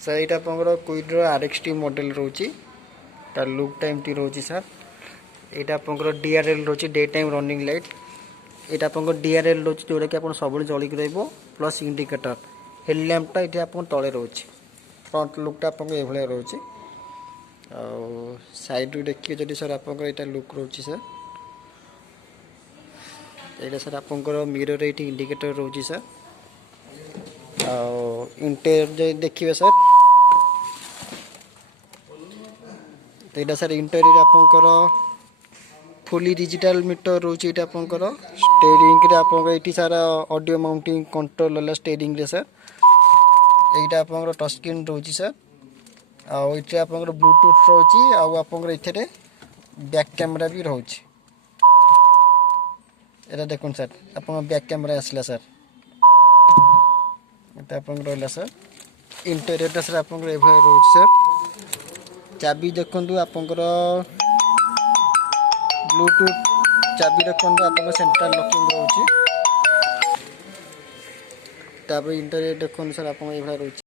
Sir यहाँ आपंकर क्विड्र RX-T model रोची तार लुक टाइम टी रोची सर यहाँ आपंकर DRL रोची डे टाइम रनिंग लाइट यहाँ आपंकर DRL रोची जोटा कि आप सब जलिक रही प्लस इंडिकेटर हेडलैम्पटा ये आप तले रोचे फ्रंट लुकटा आप रोचे साइड देखिए जब सर आपंकर यहाँ लुक रोची सर यहाँ सर आपंकर मिरर ये इंडिकेटर रोची सर इंटेरियर देखिए सर तो यहाँ सर इंटेरियर आपंकर फुली डिजिटल मीटर रोचे ये आपंकर स्टेरिंग रे आपंकर ये सारा ऑडियो माउंटिंग कंट्रोल वाला स्टेरिंग रे सर यहाँ आपंकर टच स्क्रीन रोची सर ये आपंकर ब्लूटूथ रोची आपंकर ये बैक कैमरा भी रोचे ये देखो सर आप बैक कैमरा आसला सर ये आप रहा सर इंटेरियर सर आप रोच सर चाबी देखु आपंकर ब्लूटूथ चाबी देखो आप सेंट्रल लॉकिंग रोचे इंटेरियर देखो सर आप रोच।